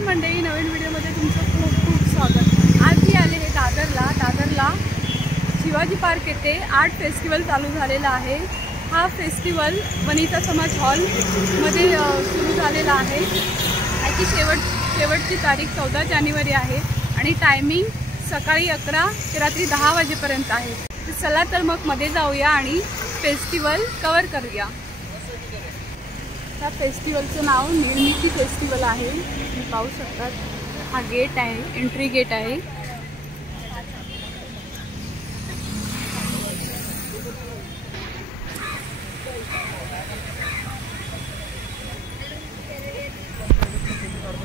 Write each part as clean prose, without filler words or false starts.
नमस्कार मंडळी, नवीन व्हिडिओमध्ये तुमचं खूप खूप स्वागत। आज मी आले हे दादरला शिवाजी पार्क येथे आर्ट फेस्टिवल चालू झालेला आहे। हा फेस्टिवल वनिता समाज हॉलमध्ये सुरू झालेला आहे। याची शेवटची तारीख 14 जानेवारी आहे आणि टायमिंग सकाळी 11 ते रात्री 10 वाजेपर्यंत आहे। तर चला तर मग मध्ये जाऊया आणि फेस्टिवल कव्हर करूया। या फेस्टिवलचं नाव निर्मिती फेस्टिवल आहे। तुम्ही पाहू शकतात, हा गेट आहे, एंट्री गेट आहे।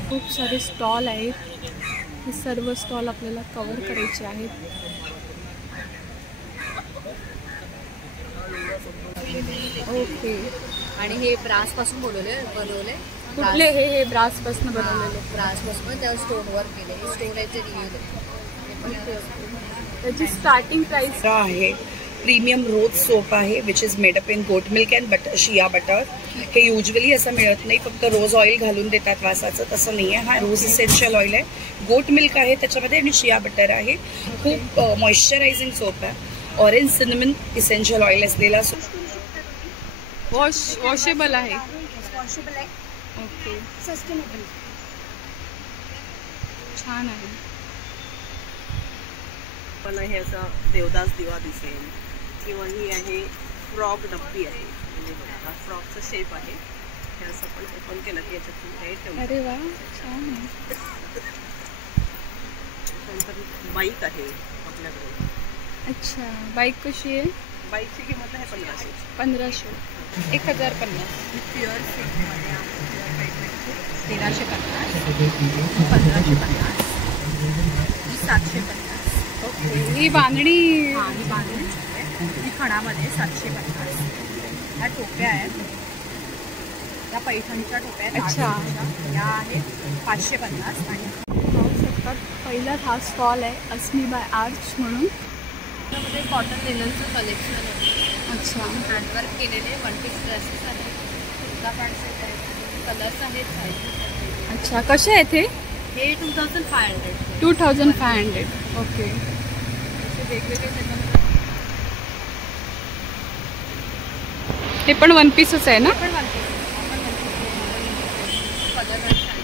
खूप सारे स्टॉल आहेत, हे सर्व स्टॉल आपल्याला कव्हर करायचे आहेत। ओके, आणि हे ब्रास पासून बनवले कुठले हे ब्रास पासून बनवलेले? ब्रास पासून त्या स्टोन वर्क केले, स्टोन याचे त्याची स्टार्टिंग प्राइस आहे। प्रीमियम रोज सोप आहे which is made up in goat milk and butter, shea butter. हे युजली असं मिळत नाही, फक्त रोज ऑइल घालून देतात वासाचं, तसं नाही आहे। हा रोज इसेन्शियल ऑइल आहे, गोट मिल्क आहे त्याच्यामध्ये आणि शिया बटर आहे। खूप मॉइश्चरायझिंग सोप आहे, ऑरेंज सिनेमन इसेन्शियल ऑइल असलेला सोप। वॉशेबल आहे, वॉशेबल आहे, ओके, सस्टेनेबल, छान आहे। मला हे असं देवदास दिवा दिसेल, किंवा ही आहे फ्रॉक डब्बी आहे, म्हणजे बघा फ्रॉकचा शेप आहे। हे असं पण ओपन केलं की याच्यातून हे ठेवलं। अरे वा, छान आहे। नंतर बाईक आहे आपल्याकडे। अच्छा, बाईक कशी आहे? बाईकची किंमत आहे 1500। 1500, 1050। प्युअर सिल्कमध्ये आहे, 1350, 1550, 750। ओके, ही बांधणी ही बांधणी ही खणामध्ये 750। ह्या टोप्या आहेत, त्या पैठणच्या टोप्या आहेत। अच्छा, या आहेत 550। आणि पाहू शकतात, पहिला हा स्टॉल आहे अस्मी बाय आर्च म्हणून। त्यामध्ये कॉटन लिननचं कलेक्शन आहे। अच्छा, हँडवर्क केलेले वन पीस ड्रेसेस आहेत, कुर्ता पॅन्ट सेट आहेत, कलर्स आहेत, साईजेस आहेत। अच्छा, कसे आहेत हे? 2500। 2500, ओके। वेगवेगळे त्याच्यामध्ये हे पण वन पीसच आहे ना? पण वन पीस कलर आणि साईज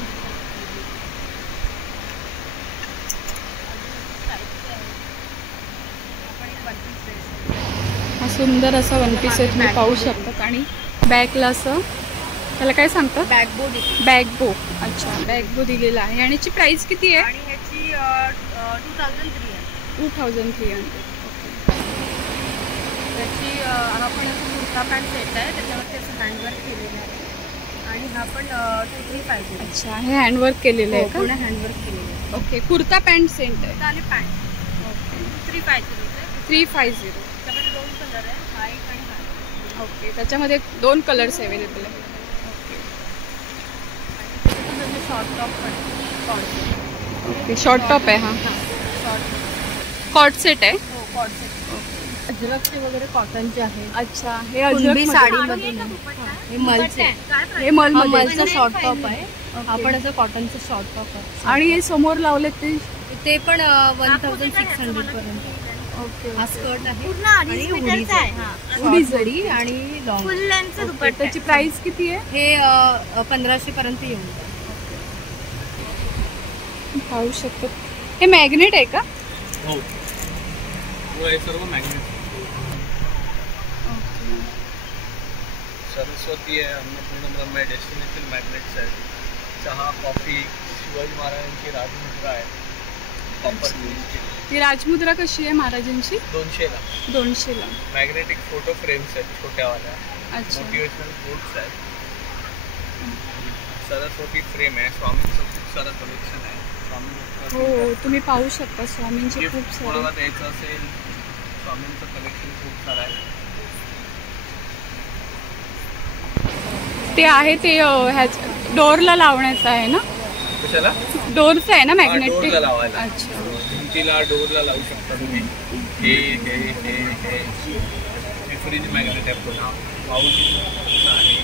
हा सुंदर असा वन पीस आहे, तुम्ही पाहू शकता। आणि बॅकला असं त्याला काय सांगतात? बॅकबो बॅकबो। अच्छा, बॅकबो दिलेला आहे। आणि याची प्राइस किती आहे? आणि ह्याची 2300 आहे। 2300, त्याची हा पण असं कुर्ता पॅन्ट सेट आहे, त्याच्यावरती असं हँडवर्क केलेलं आहे। आणि हा पण 2350। अच्छा, हे हँडवर्क केलेलं आहे का? पूर्ण हँडवर्क केलेलं आहे। ओके, कुर्ता पॅन्ट सेट आहे। आणि पॅन्ट ओके, 350 350। त्यामध्ये 2 कलर आहे, हा एक आणि हा। ओके, त्याच्यामध्ये 2 कलर्स अवेलेबल आहे। शॉर्ट टॉप पण ओके, शॉर्ट टॉप आहे हा, शॉर्ट कॉट सेट आहे। हो, कॉट सेट अजरकचे वगैरे कॉटनचे आहे। अच्छा, हे कुणबी अजरक साडीमधून हे मलचे, हे मलचा शॉर्ट टॉप आहे। हा पण असं कॉटनचं शॉर्ट टॉप आहे। आणि हे समोर लावले ते पण 1600 पर्यंत। ओके, हा स्कर्ट आहे, पूर्ण आणि 2.5 हुडीचं मीटरचा आहे। आहे। हुडी जडी आणि लॉंग। फुल लेंथचं दुपट्टा त्याची प्राइस किती आहे? हे 1500 पर्यंत येऊन जाईल। पाहू शकतो, हे मॅग्नेट आहे का? हो, हे सर्व मॅग्नेट। सरस्वती आहे, अन्नपूर्ण ब्रह्म आहे, डेस्टिनेशन मॅग्नेट्स आहेत। चहा, कॉफी, शिवाजी महाराजांची राजमुद्रा आहे, कॉपर यूज केली। ती राजमुद्रा कशी आहे महाराजांची? 200ला। 200ला। मॅग्नेटिक फोटो फ्रेम्स आहेत छोट्यावाल्या, अच्छा, मोटिवेशनल कोट्स आहेत। सरस्वती फ्रेम आहे, स्वामींचं खूप सारं कलेक्शन आहे। हो, तुम्ही पाहू शकता स्वामींचे खूप गिफ्ट कोणाला सारे। द्यायचं असेल, स्वामींचं कलेक्शन खूप सारं आहे। ते आहे ते ह्याच डोरला लावण्याचं आहे ना? कशाला? डोरचं आहे ना मॅग्नेट? डोरला लावायला, अच्छा, भिंतीला डोरला लावू शकता तुम्ही। हे फ्रीज मॅग्नेट आहे, पुन्हा पाऊस आहे,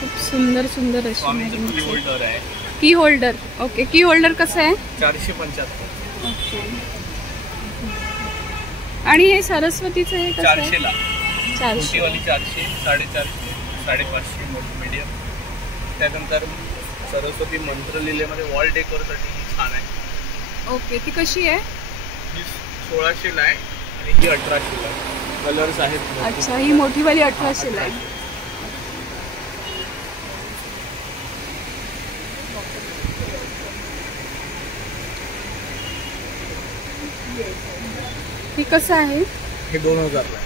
खूप सुंदर सुंदर अशी स्वामींचं magnet फ्री आहे। होल्डर आहे। की होल्डर. ओके, की होल्डर कसं आहे? 475. ओके. आणि हे सरस्वतीचं हे कसं आहे? 400ला. 400. मोठीवाली 400, 450, 550 मोठी मीडियम. त्यानंतर सरस्वती मंत्र लिहिलेमध्ये वॉल डेकोरसाठी छान आहे. ओके, ती कशी आहे? ही 1600ला आहे आणि ही 1800ला आहे. कलर्स आहेत. अच्छा, ही मोठीवाली 1800ला आहे. ही कसं आहे? हे 2000ला आहे.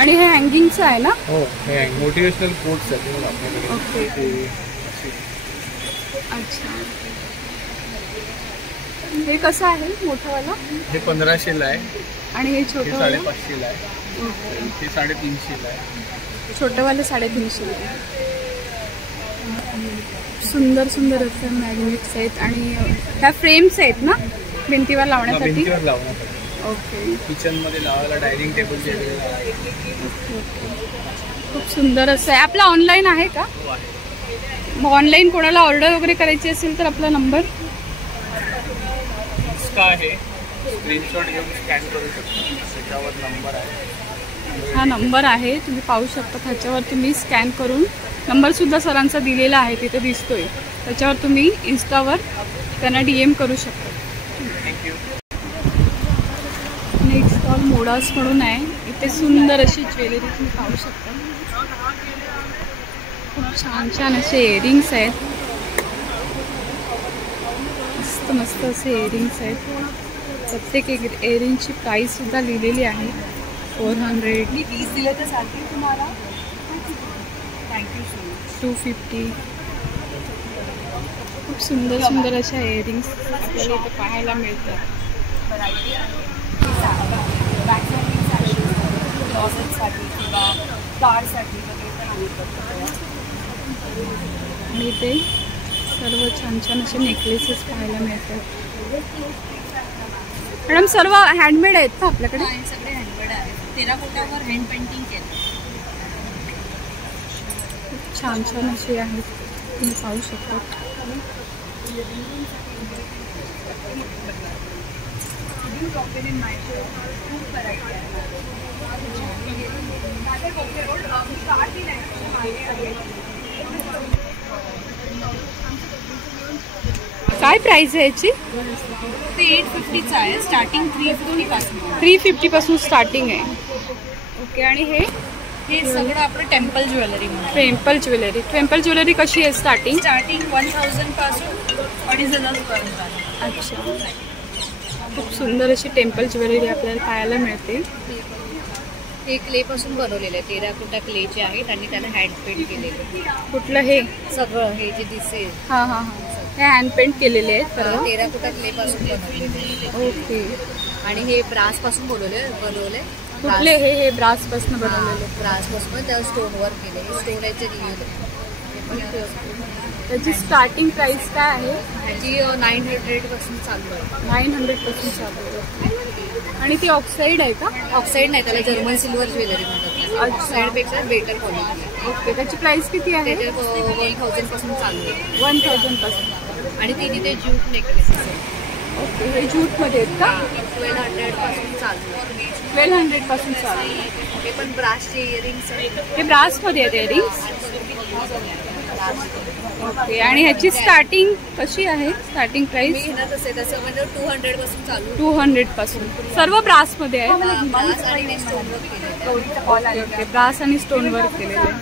आणि हे हँगिंगचं आहे ना? हो, हे मोटिवेशनल कोट्स आहेत आपल्याकडे. ओके. अच्छा, हे कसं आहे मोठंवाला? हे 1500ला आहे आणि हे हे छोटं? 550ला आहे. हे 350ला आहे. छोटंवालं 350ला आहे. सुंदर सुंदर असे मॅग्नेट्स आहेत आणि ह्या फ्रेम्स आहेत ना भिंतीवर लावण्यासाठी? भिंतीवर लावण्यासाठी. ओके. किचन मध्ये लावायला डायनिंग टेबल जे खूप सुंदर असं आहे. आपला ऑनलाईन आहे का? मग ऑनलाईन कोणाला ऑर्डर वगैरे करायची असेल तर आपला नंबर इसका आहे. स्क्रीनशॉट घेऊन स्कॅन करू शकता. त्याच्यावर नंबर आहे. हा नंबर आहे, तुम्ही पाहू शकता. त्याच्यावर तुम्ही स्कॅन करून, नंबरसुद्धा सरांचा दिलेला आहे तिथे दिसतोय, त्याच्यावर तुम्ही इन्स्टावर त्यांना DM करू शकता. थँक्यू. नेक्स्ट स्टॉल मोडास म्हणून आहे. इथे सुंदर अशी ज्वेलरी तुम्ही पाहू शकता. खूप छान छान असे इयरिंग्स आहेत. मस्त मस्त असे इयरिंग्स आहेत. प्रत्येक इयरिंगची प्राईससुद्धा लिहिलेली आहे. 400. मी 20 दिलं तर चालतील तुम्हाला? Thank you so much. 250. खूप सुंदर सुंदर अशा इयरिंग्स आपल्याला इथे पाहायला मिळतात. क्लॉसेटसाठी किंवा कारसाठी वगैरे पण आम्ही आणि इथे सर्व छान छान असे नेकलेसेस पाहायला मिळतात. मॅडम सर्व हँडमेड आहेत का आपल्याकडे? सगळे हँडमेड आहेत. टेराकोटावर हँड पेंटिंग केलं. खूप छान छान असे आहेत, तुम्ही पाहू शकता. काय प्राइस आहे याची? ते 850चं आहे. स्टार्टिंग 350 पासून. 350 पासून स्टार्टिंग आहे. ओके. आणि हे सगळं आपलं टेम्पल ज्वेलरी म्हणून. टेम्पल ज्वेलरी कशी आहे स्टार्टिंग? स्टार्टिंग 1000 पासून 2500 पर्यंत आहे. अच्छा. खूप सुंदर अशी टेम्पल ज्वेलरी आपल्याला पाहायला मिळते. हे क्ले पासून बनवलेले आहे. टेराकोटा क्लेचे आहेत आणि त्याला हँड पेंट केलेले. कुठलं हे? सगळं हे जे दिसेल हां हां हां, हे हँड पेंट केलेले आहेत सर्व. टेराकोटा क्ले पासून बनवलेले. ओके. आणि हे ब्रास पासून बनवले. कुठले हे ब्रास पासून बनवलेले? ब्रास पासून त्याला स्टोन वर्क केले. स्टोन याचे लिहिले. त्याची स्टार्टिंग प्राइस काय आहे? ह्याची 900 पासून चालू आहे. 900 पासून चालू आहे. आणि ती ऑक्साईड आहे का? ऑक्साईड नाही, त्याला जर्मन सिल्वर ज्वेलरी म्हणतात. ऑक्साईडपेक्षा बेटर क्वालिटी. ओके. त्याची प्राइस किती आहे? 1000 पासून चालू आहे. 1000 पासून. आणि ती तिथे ज्यूट नेकलेसेस आहे. ओके. हे ज्यूटमध्ये आहेत का? 1200 पासून चालू आहे. 1200 पासून चालू आहे. हे पण ब्रासचे इयरिंग्स आहेत. हे ब्रासमध्ये आहेत इयरिंग्स? ओके. आणि ह्याची स्टार्टिंग कशी आहे? Starting price? मी घेणार असेल तसं म्हणजे 200 पासून चालू. 200 पासून. सर्व ब्रासमध्ये आहे? ब्रास आणि स्टोन वर्क केलेलं. ओके. ब्रास आणि स्टोन वर्क केलेले आहे.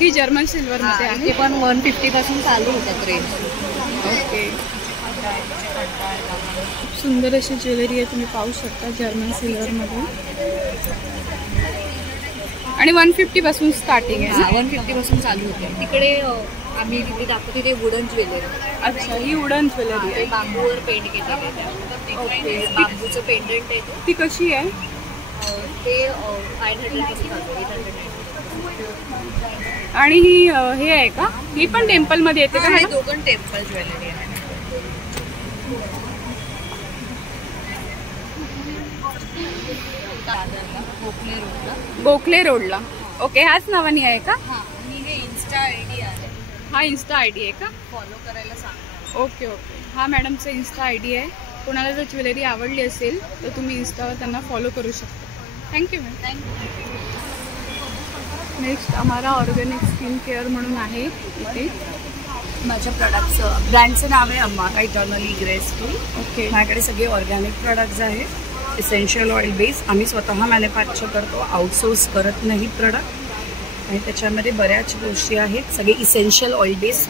ही जर्मन सिल्वरमध्ये आहे. ते पण 150 पासून चालू होतात रेंज. ओके. खूप सुंदर अशी ज्वेलरी आहे, तुम्ही पाहू शकता जर्मन सिल्वरमध्ये. आणि 150 पासून स्टार्टिंग आहे. 150 पासून चालू होते. तिकडे आम्ही तिथे दाखवतो तिथे वुडन ज्वेलरी. अच्छा. ही वुडन ज्वेलरी आहे. बांबूवर पेंट केलेले. ओके. बांबूचं पेंडंट आहे. ती कशी आहे? ते 500 पासून चालू. 800. आणि ही हे आहे का? ही पण टेम्पलमध्ये येते का? हे दोघं टेम्पल ज्वेलरी आहे. दादरला गोखले रोडला. गोखले रोडला. ओके, ह्याच नावाने आहे का? हां, आणि हे इन्स्टा ID आहे, हा इन्स्टा ID आहे का? फॉलो करायला सांगा. ओके ओके, हा मॅडमचा इन्स्टा ID आहे. कोणाला जर ज्वेलरी आवडली असेल तर तुम्ही इन्स्टावर त्यांना फॉलो करू शकता. Thank you ma'am. थँक्यू. नेक्स्ट आम्हाला ऑर्गॅनिक स्किन केअर म्हणून आहे इथे. माझ्या प्रोडक्टचं ब्रँडचं नाव आहे अम्मा इटर्नली ग्रेसफुल. ओके, माझ्याकडे सगळे ऑर्गॅनिक प्रोडक्ट्स आहेत, इसेन्शियल ऑइल बेस. आम्ही स्वतः मॅन्युफॅक्चर करतो, आउटसोर्स करत नाही प्रोडक्ट. आणि त्याच्यामध्ये बऱ्याच गोष्टी आहेत, सगळे इसेन्शियल ऑइल बेस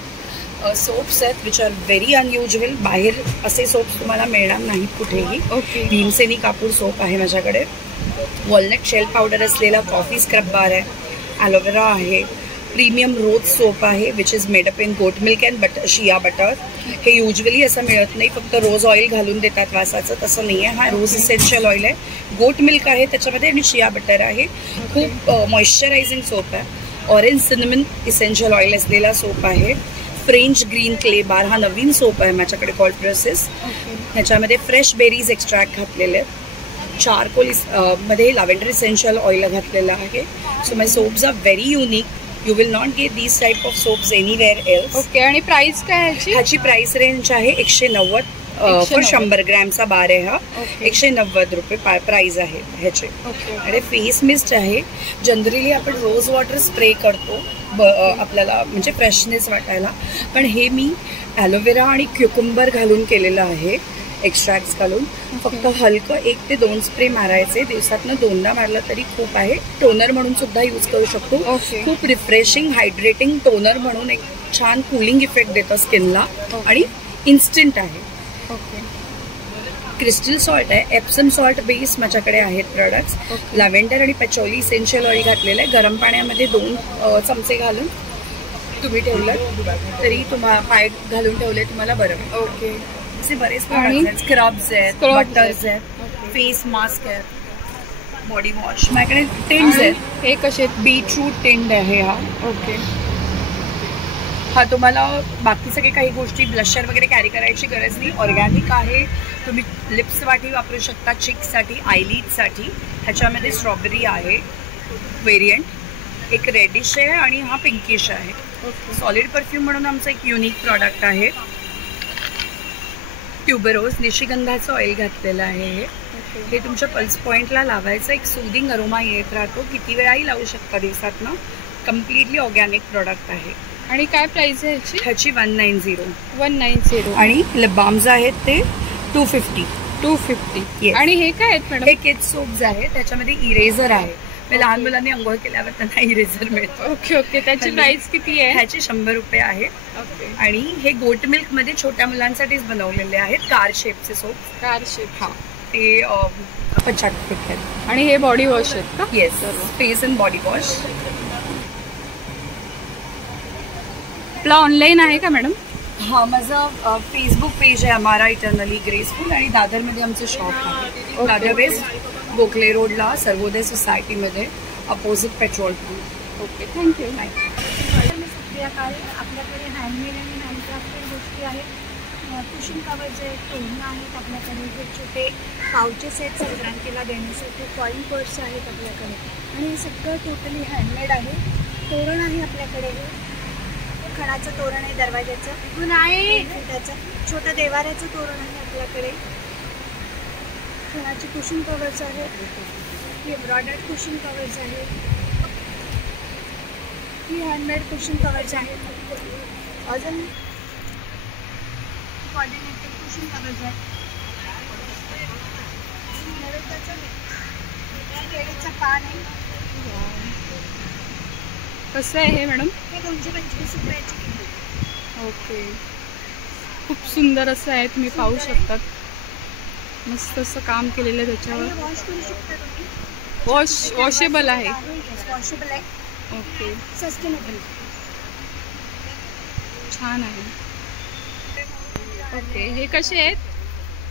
सोप्स आहेत विच आर व्हेरी अनयुज्युअल. बाहेर असे सोप्स तुम्हाला मिळणार नाहीत कुठेही. ओके, भीमसेनी कापूर सोप आहे माझ्याकडे, वॉलनट शेल पावडर असलेला कॉफी स्क्रब बार आहे, ॲलोवेरा आहे, प्रीमियम रोज सोप आहे which is made up in goat milk and butter shea butter. हे युजली असं मिळत नाही, फक्त रोज ऑइल घालून देतात वासाचं, तसं नाही आहे. हा रोज इसेन्शियल ऑइल आहे, गोट मिल्क आहे त्याच्यामध्ये आणि शिया बटर आहे. खूप मॉइश्चरायझिंग सोप आहे. ऑरेंज सिनेमन इसेन्शियल ऑइल असलेला सोप आहे. फ्रेंच ग्रीन क्ले बार हा नवीन सोप आहे माझ्याकडे, कॉल्ड प्रोसेस. ह्याच्यामध्ये फ्रेश बेरीज एक्स्ट्रॅक्ट घातलेले आहेत. चारकोल मध्ये लॅव्हेंडर इसेन्शियल ऑइल घातलेलं आहे. So my soaps are very unique. You will not get these type of soaps anywhere else. Okay, आणि प्राइस काय ह्याची? ह्याची प्राइस रेंज आहे 190 फॉर 100 ग्रॅमचा बार आहे हा. 190 रुपये प्राइस आहे ह्याचे. आणि फेस मिस्ट आहे. जनरली आपण रोज वॉटर स्प्रे करतो आपल्याला म्हणजे फ्रेशनेस वाटायला, पण हे मी ॲलोवेरा आणि क्युकुंबर घालून केलेलं आहे, एक्स्ट्रॅक्ट्स घालून. फक्त हलकं 1 ते 2 स्प्रे मारायचे, दिवसातनं 2दा मारलं तरी खूप आहे. टोनर म्हणून सुद्धा यूज करू शकतो. खूप रिफ्रेशिंग हायड्रेटिंग टोनर म्हणून एक छान कूलिंग इफेक्ट देतं स्किनला आणि इन्स्टंट आहे. ओके, क्रिस्टल सॉल्ट आहे, एप्सम सॉल्ट बेस माझ्याकडे आहेत प्रोडक्ट्स. लॅव्हेंडर आणि पचोली इसेन्शियल ऑइल घातलेलं आहे. गरम पाण्यामध्ये 2 चमचे घालून तुम्ही ठेवलं तरी पाय घालून ठेवले तुम्हाला बरं. ओके, असे बरेच प्रोडक्ट्स आहेत. स्क्रब्स आहेत, बटर्स आहेत, फेस मास्क आहेत, बॉडी वॉश. माझ्याकडे टिंड्स आहेत. हे कसे? बीटरूट टिंड आहे हा. ओके, हा तुम्हाला बाकी सगळे काही गोष्टी ब्लशर वगैरे कॅरी करायची गरज नाही. ऑर्गॅनिक आहे. तुम्ही लिप्ससाठी वापरू शकता, चिकसाठी, आयलिडसाठी. ह्याच्यामध्ये स्ट्रॉबेरी आहे व्हेरियंट, एक रेडिश आहे आणि हा पिंकिश आहे. सॉलिड परफ्यूम म्हणून आमचं एक युनिक प्रॉडक्ट आहे. ट्युबरोज निशिगंधाचं ऑइल घातलेलं आहे. हे तुमच्या पल्स पॉईंटला लावायचं, एक सूदिंग अरोमा येत राहतो. किती वेळाही लावू शकता दिवसातनं. कम्प्लिटली ऑर्गॅनिक प्रॉडक्ट आहे. आणि काय प्राइस आहे ह्याची? ह्याची 190. 190. आणि लिप बाम्स आहेत ते 250. Yes. आणि हे काय आहेत मॅडम? हे किड्स सोप्स आहे, त्याच्यामध्ये इरेझर आहे. लहान मुलांनी अंघोळ केल्यावर त्यांना इरेझर मिळतो. ओके ओके, त्याची प्राइस किती आहे? ह्याची 100 रुपये आहे. आणि हे गोट मिल्क मध्ये छोट्या मुलांसाठीच बनवलेले आहेत, कार शेपचे सोप. Car shape. हा, ते 50 रुपये आहेत. आणि हे बॉडी वॉश आहेत का? Yes, face and body wash. आपला ऑनलाईन आहे का मॅडम? हा, माझा फेसबुक पेज आहे अमारा इटर्नली ग्रेसफुल. आणि दादरमध्ये आमचं शॉप आहे, दादर वेस्ट गोखले रोडला, सर्वोदय सोसायटीमध्ये, opposite petrol pump. Okay, thank you. संध्याकाळी आपल्याकडे हँडमेड आणि हँडक्राफ्टेड गोष्टी आहेत. कुशन कवर्स आहेत, तोरणं आहेत आपल्याकडे, हे छोटे पाउचेस आहेत संक्रांतीला देण्यासाठी, कॉईन पर्स आहेत आपल्याकडे. आणि हे सगळं टोटली हँडमेड आहे. तोरण आहे आपल्याकडे, हे खणाचं तोरण आहे दरवाज्याचं, नाही त्याचं छोटं देवाऱ्याचं तोरण आहे आपल्याकडे. खणाची कुशन कवर्स आहेत, हे ब्रॉडर्ड कुशन कवर्स आहेत, ही हँडमेड कुशन कवर्स आहेत. अजून कोऑर्डिनेटेड कुशन कवर्स आहेत. केळीचं पान आहे. कसं आहे हे मॅडम? हे 225 रुपयाची किंमत. ओके, खूप सुंदर असं आहे, तुम्ही पाहू शकतात. मस्त असं काम केलेलं आहे त्याच्यावर. वॉश करू शकता तुम्ही. वॉशेबल आहे. वॉशेबल आहे. Okay, sustainable. छान आहे. ओके, हे कसे आहेत?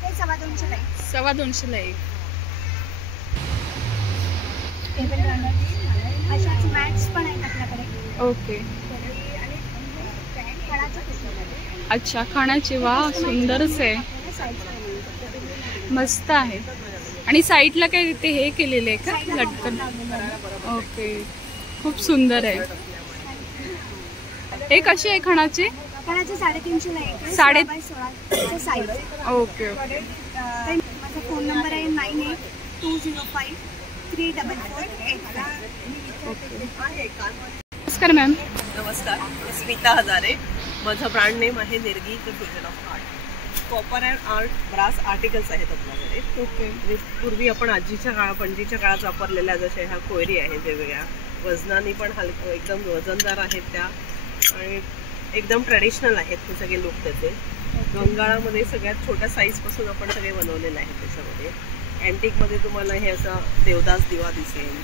हे 250 आहे. 250 ला एक. टेबल रनर अशाच मॅट्स पण आहेत आपल्याकडे. ओके, आणि खणाचं कुशन आहे. अच्छा, खाण्याचे. वा, सुंदरच आहे, मस्त आहे. आणि साईडला काय ते हे केलेलं आहे का लटकन? ओके, खूप सुंदर आहे. हे कशी आहे खणाची? खणाची 350 ला आहे. 16 साईज. ओके. माझा फोन नंबर आहे 9820534485. नमस्कार मॅम. नमस्कार, मी स्मिता हजारे. माझं ब्रँड नेम आहे निर्गी the fusion of art. Copper and art brass articles आहेत आपल्याकडे. ओके. पूर्वी आपण आजीच्या काळात पणजीच्या काळात वापरलेल्या जशा ह्या कोयरी आहेत वेगवेगळ्या, वजनाने पण हलकं एकदम वजनदार आहेत त्या, आणि एकदम ट्रेडिशनल आहेत हे सगळे लुक त्याचे. गंगाळामध्ये सगळ्यात छोट्या साईजपासून आपण सगळे बनवलेले आहेत. त्याच्यामध्ये अँटिकमध्ये तुम्हाला हे असं देवदास दिवा दिसेल,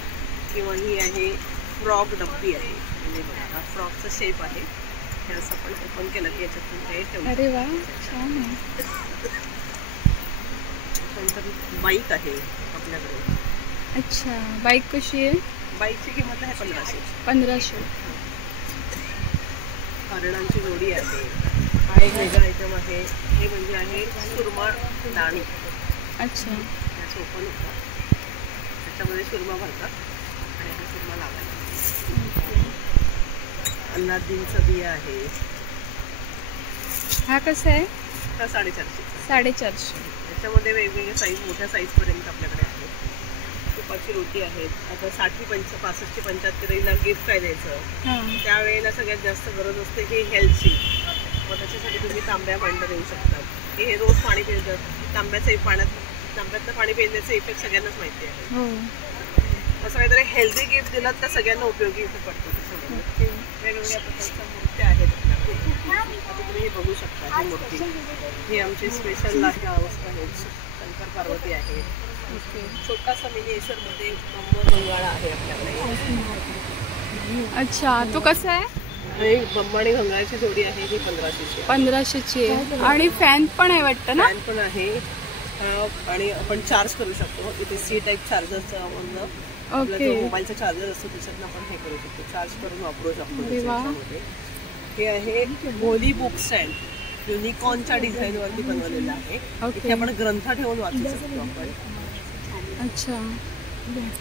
किंवा ही आहे फ्रॉक डब्बी आहे, म्हणजे बघा फ्रॉकचा शेप आहे. हे असं आपण ओपन केलं की याच्यातून हे ठेवलं. अरे वा, छान आहे. नंतर बाईक आहे आपल्याकडे. अच्छा, बाईक कशी आहे? बाईकची किंमत आहे 1500. 1500. हरणांची जोडी आहे. हा एक वेगळा आयटम आहे. हे म्हणजे आहे सुरमा दाणी. अच्छा. याचं ओपन होतं, त्याच्यामध्ये सुरमा भरतात आणि हा सुरमा लावायचा. अल्लादीनचा दिया आहे. हा कसा आहे? हा 450. 450. याच्यामध्ये वेगवेगळे साईज, मोठ्या साईजपर्यंत आपल्याकडे आहे. तुपाची रोटी आहेत. आता 60-65 75ला गिफ्ट काय द्यायचं, त्यावेळेला सगळ्यात जास्त गरज असते ही हेल्थची. मग त्याच्यासाठी तुम्ही तांब्या भांडं देऊ शकता. हे रोज पाणी पिळतात. तांब्यातलं पाणी पिण्याचे इफेक्ट सगळ्यांनाच माहिती आहे. असं काहीतरी हेल्दी गिफ्ट दिलात तर सगळ्यांना उपयोगी पडतो. त्याच्यामध्ये वेगवेगळ्या प्रकारच्या मूर्त्या आहेत आपल्याकडे. आता तुम्ही हे बघू शकता. ही मूर्ती ही आमची स्पेशल आहे. अवस्था आहे. शंकर पार्वती आहे. छोटासा मिनिएचर मध्ये गंगाळा आहे आपल्याकडे. अच्छा, तो कसा आहे? हे बंब आणि गंगाळाची जोडी आहे. ही 1500ची. 1500ची आहे. आणि फॅन पण आहे वाटतं ना? फॅन पण आहे, आणि आपण चार्ज करू शकतो. इथे सी टाईप चार्जरचा आपला जो मोबाईलचा चार्जर असतो त्याच्यातनं आपण हे करू शकतो, चार्ज करून वापरू शकतो. हे आहे होली बुक स्टँड. युनिकॉर्नच्या डिझाईनवरती बनवलेलं आहे. इथे आपण ग्रंथ ठेवून वाचू शकतो आपण. अच्छा.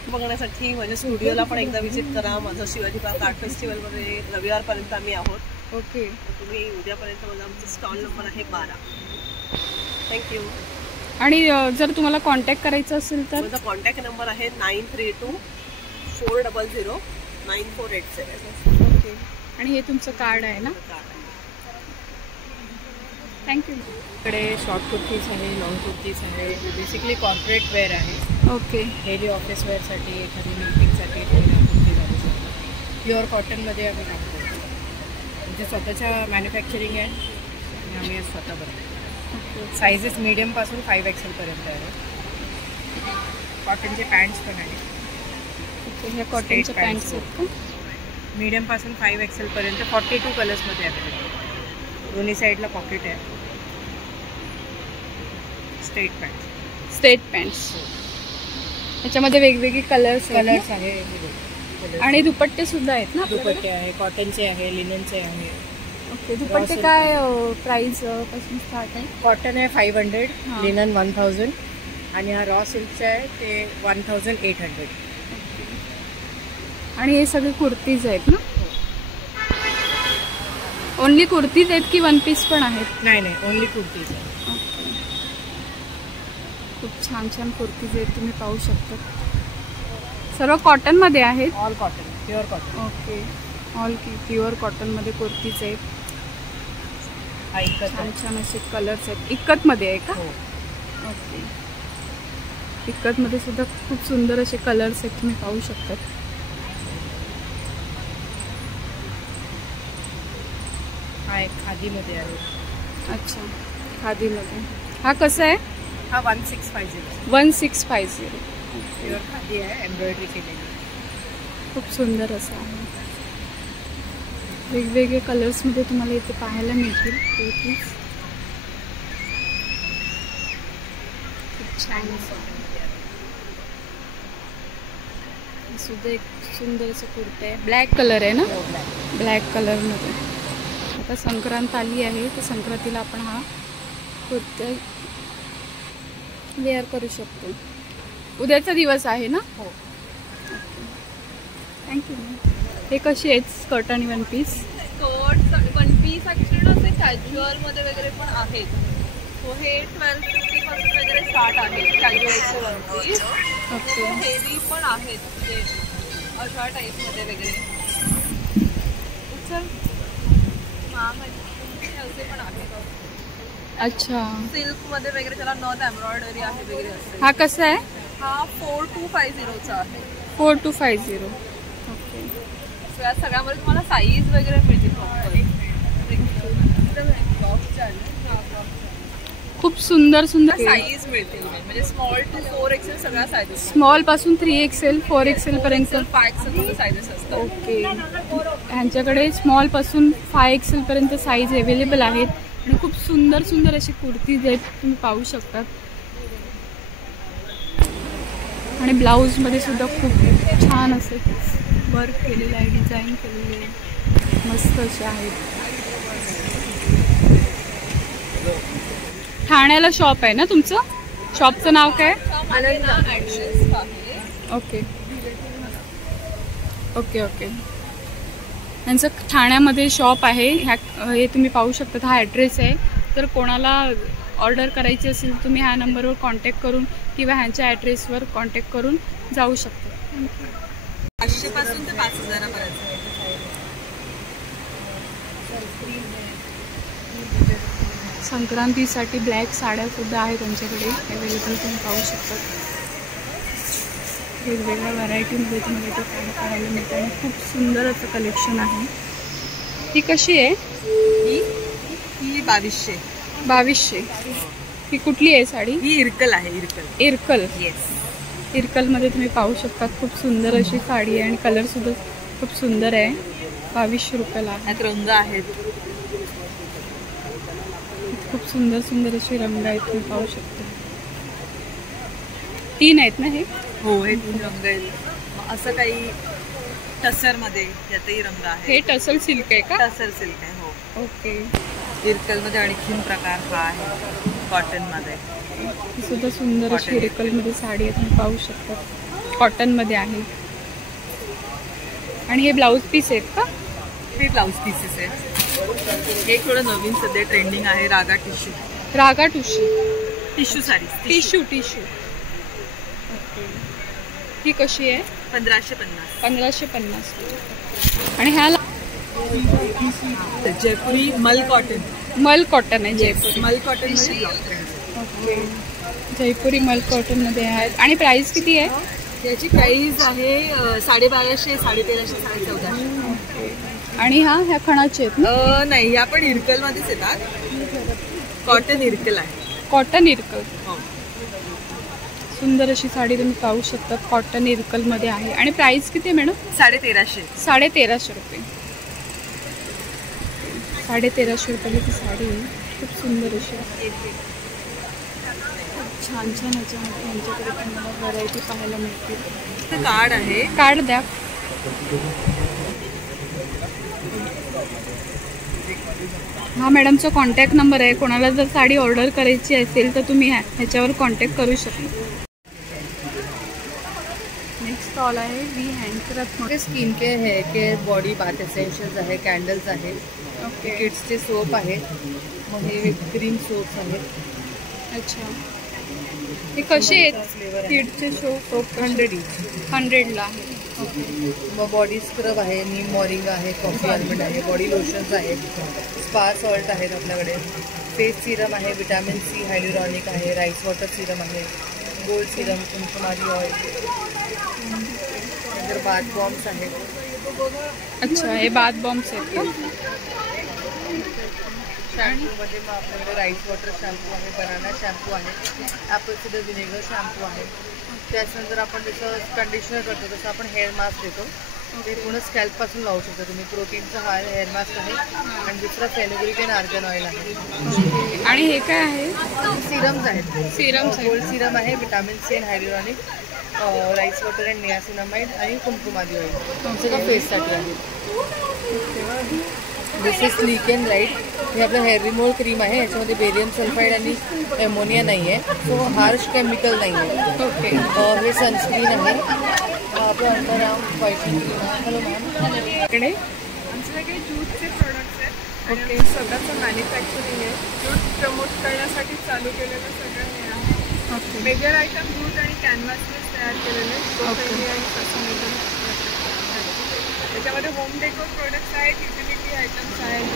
बघण्यासाठी माझ्या स्टुडिओला पण एकदा व्हिजिट करा. माझं शिवाजी पार्क आर्ट फेस्टिवलमध्ये रविवारपर्यंत आम्ही आहोत. ओके. तुम्ही उद्यापर्यंत माझा आमचा स्टॉल नंबर आहे 12. थँक्यू. आणि जर तुम्हाला कॉन्टॅक्ट करायचं असेल तर? माझा कॉन्टॅक्ट नंबर आहे 9324009487. ओके. आणि हे तुमचं कार्ड आहे ना? थँक्यू. इकडे शॉर्ट कुर्तीज आहे, लॉंग कुर्तीज आहे. बेसिकली कॉर्पोरेट वेअर आहे. ओके. डेली ऑफिस वेअरसाठी, एखादी मीटिंगसाठी कुर्ती घालू शकतो. प्युअर कॉटनमध्ये आम्ही काम करतो. म्हणजे स्वतःच्या मॅन्युफॅक्चरिंग आहे आणि आम्ही स्वतः बनवतो. सायझेस मीडियमपासून 5XL पर्यंत आहे. कॉटनचे पॅन्ट्स पण आहेत. ह्या कॉटनच्या पॅन्ट्स आहेत का? मीडियमपासून 5XL पर्यंत 42 कलर्समध्ये अवेलेबल. दोन्ही साईडला पॉकेट आहे. Straight pants. याच्यामध्ये वेगवेगळे कलर्स आहे. आणि दुपट्टे सुद्धा आहेत ना? दुपट्टे आहे, कॉटनचे आहे, लिननचे आहे. ओके. दुपट्टे काय प्राइस पासून स्टार्ट आहे? कॉटन आहे 500, लिनन 1000, आणि हा रॉ सिल्कचा आहे ते 1800. आणि हे सगळे कुर्तीज आहेत ना? ओनली कुर्तीज आहेत की वन पीस पण आहेत? नाही, ओनली कुर्तीज आहे. खूप छान छान कुर्तीज आहेत, तुम्ही पाहू शकता. सर्व कॉटनमध्ये आहेत? All cotton, pure cotton. Okay. All pure कॉटनमध्ये कुर्तीज आहेत. छान छान असे कलर्स आहेत. इक्कतमध्ये आहे का? ओके. इक्कतमध्ये सुद्धा खूप सुंदर असे कलर्स आहेत, तुम्ही पाहू शकता. हा एक खादीमध्ये आहे. अच्छा, खादीमध्ये. हा कसा आहे? हा 1650. 1650. प्युअर खादी आहे, एम्ब्रॉयडरी केलेली. खूप सुंदर असं आहे. वेगवेगळे कलर्समध्ये तुम्हाला इथे पाहायला मिळतील. खूप छान सुद्धा एक सुंदर असं कुर्ता आहे. ब्लॅक कलर आहे ना? ब्लॅक कलरमध्ये. आता संक्रांत आली आहे, तर संक्रांतीला आपण हा कुर्ता वेअर करू शकतो. उद्याचा दिवस आहे ना? हो. थँक्यू. हे कशी आहेत स्कर्ट आणि one piece? Skirt one piece actually असे कॅज्युअलमध्ये वगैरे पण आहेत. सो हे 1250 पासून वगैरे स्टार्ट आहेत कॅज्युअलचे वन पीस. ओके. हेवी पण आहेत म्हणजे अशा टाईपमध्ये वगैरे. चल असे पण आहेत. अच्छा. सिल्कमध्ये वगैरे त्याला नॉट एम्ब्रॉयडरी आहे वगैरे असते. हा कसा आहे? हा 4250 चा आहे. 4250. ओके. सो या सगळ्यामध्ये तुम्हाला साईज वगैरे मिळतील प्रॉपर. खूप सुंदर सुंदर साईज मिळतील म्हणजे स्मॉल टू 4XL सगळ्या साईजेस. स्मॉल पासून 3XL 4XL पर्यंत 5XL साईजेस असतात. ओके. ह्यांच्याकडे स्मॉल पासून 5XL पर्यंत साईज अवेलेबल आहेत आणि खूप सुंदर सुंदर अशी कुर्तीज आहेत, तुम्ही पाहू शकतात. आणि ब्लाऊज मध्ये सुद्धा खूप छान असे वर्क केलेलं आहे, डिझाईन केलेले आहे, मस्त असे आहेत. ठाण्याला शॉप आहे ना तुमचं? शॉपचं नाव काय? Okay okay okay. यांचं ठाण्यामध्ये शॉप आहे. हे तुम्ही पाहू शकता, हा ॲड्रेस आहे. तर कोणाला ऑर्डर करायची असेल तुम्ही ह्या नंबरवर कॉन्टॅक्ट करून किंवा ह्यांच्या ॲड्रेसवर कॉन्टॅक्ट करून जाऊ शकता. 500 पासून ते 5000 पर्यंत. संक्रांतीसाठी ब्लॅक साड्या सुद्धा आहेत त्यांच्याकडे अवेलेबल, तुम्ही पाहू शकता. वेगवेगळ्या व्हरायटीमध्ये तुम्हाला ते साड्या पाहायला मिळतं आणि खूप सुंदर असं कलेक्शन आहे. ही कशी आहे? ही 2200. 2200. ही कुठली आहे साडी? ही इरकल आहे. इरकल. येस. इरकलमध्ये तुम्ही पाहू शकता, खूप सुंदर अशी साडी आहे आणि कलर सुद्धा खूप सुंदर आहे. 2200 रुपयाला आहे. यात रंग आहेत. खूप सुंदर सुंदर असे रंग आहेत, तुम्ही पाहू शकता. 3 आहेत ना हे? हो, हे 3 रंग आहेत. असं काही टसरमध्ये यातही रंग आहे. हे टसल सिल्क आहे का? टसर सिल्क आहे. हो. ओके. इरकलमध्ये आणखीन प्रकार हा आहे कॉटनमध्ये. ही सुद्धा सुंदर अशी इरकलमध्ये साडी आहे, तुम्ही पाहू शकता. कॉटनमध्ये आहे. आणि हे ब्लाऊज पीस आहेत का? हे ब्लाऊज पीसेस आहेत. हे थोडं नवीन सध्या ट्रेंडिंग आहे, रागा टिश्यू. रागा tissue. Tissue sari. Tissue. Okay. ही कशी आहे? 1550. 1550. आणि ह्याला जयपुरी मल कॉटन. मल कॉटन आहे. जयपुरी मल कॉटन मध्ये ब्लॉक प्रिंट. ओके. जयपुरी मल कॉटनमध्ये आहेत. आणि प्राइस किती आहे? याची प्राइस आहे 1250, 1350, 1450. ओके. आणि ह्या खणाचे आहेत ना? नाही, ह्या पण इरकलमध्येच येतात. कॉटन इरकल आहे. कॉटन इरकल. हो. सुंदर अशी साडी तुम्ही पाहू शकता, कॉटन इरकलमध्ये आहे. आणि प्राइस किती आहे मॅडम? 1350. 1350 रुपये. 1350 रुपयाला ती साडी आहे. खूप सुंदर अशी छान छान ह्याच्यामध्ये यांच्याकडे तुम्हाला व्हरायटी पाहायला मिळतील. कार्ड आहे. कार्ड द्या. हा मॅडमचा कॉन्टॅक्ट नंबर आहे. कोणाला जर साडी ऑर्डर करायची असेल तर तुम्ही ह्याच्यावर कॉन्टॅक्ट करू शकता. नेक्स्ट स्टॉल आहे we handcraft. Skin care, hair care, body bath essentials आहे, कॅन्डल्स आहेत. ओके. किड्सचे सोप आहेत. मग हे ग्रीन सोप्स आहेत. अच्छा. हे कसे आहेत? किड्सचे सोप 100ला आहे. ओके. मग बॉडी स्क्रब आहे, नीम मॉरिंगा आहे, कॉफी आल्मंड आहे, बॉडी लोशन्स आहेत, स्पा सॉल्ट आहेत आपल्याकडे, फेस सिरम आहे, विटॅमिन सी, हायल्युरॉनिक आहे, राईस वॉटर सिरम आहे, गोल्ड सिरम, कुंकुमारी ऑइल, नंतर बाथ बॉम्ब्स आहेत. अच्छा, हे बाथ बॉम्ब्स आहेत का? शॅम्पूमध्ये मग आपल्याकडे राईस वॉटर शॅम्पू आहे, बनाना शॅम्पू आहे, ॲपल सिडर विनेगर शॅम्पू आहे. त्याच्यानंतर आपण जसं कंडिशनर करतो तसं आपण हेअर मास्क देतो. ते पूर्ण स्कॅल्पपासून लावू शकतो तुम्ही. प्रोटीनचा हा हेअर मास्क आहे आणि दुसरा फेनुग्रीक अँड आर्गन ऑइल आहे. आणि हे काय आहे? सिरम्स आहेत. सिरम्स गोल्ड सिरम आहे, vitamin C and hyaluronic, rice water and niacinamide आणि कुंकुमादी ऑइल. सगळं फेससाठी आहे. This is sleek and light. हे आपलं हेअर रिमूव्हल क्रीम आहे. याच्यामध्ये बेरियम सल्फाईड आणि एमोनिया नाही आहे. सो हार्श केमिकल नाही आहे. ओके. हे सनस्क्रीन आहे. आपलं अंडरआर्म व्हाईटनिंग क्रीम आहे. Hello ma'am. इकडे आमच्याकडे ज्यूटचे प्रोडक्ट्स आहेत. ओके. स्वतःचं मॅन्युफॅक्चरिंग आहे. ज्यूट प्रमोट करण्यासाठी चालू केलेलं सगळं हे आहे. ओके. मेजर आयटम ज्यूट आणि कॅनव्हासनेच तयार केलेले आहेत. आणि कस्टमायझर. त्याच्यामध्ये होम डेकोर प्रोडक्ट्स आहेत, युटिलिटी आयटम्स आहेत,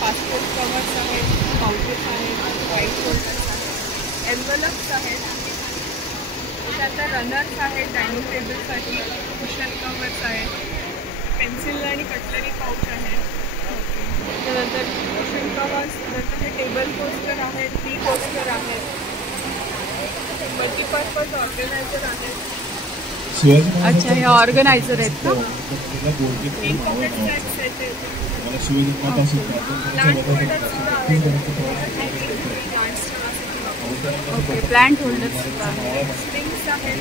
पासपोर्ट कवर्स आहेत, पाउचेस आहेत, व्हाईट होल्डर्स आहेत, एन्व्हलप्स आहेत, त्याच्यानंतर रनर्स आहेत डायनिंग टेबलसाठी, कुशन कवर्स आहेत, पेन्सिल आणि कटलरी पाऊच आहेत. त्यानंतर कुशन कवर्स, नंतर हे टेबल कोस्टर आहेत, टी कोस्टर आहेत, मल्टीपर्पज ऑर्गनायझर आहेत. अच्छा, हे ऑर्गनायझर आहेत का? ओके. प्लांट होल्डर सुद्धा आहे. स्लिंग्स आहेत.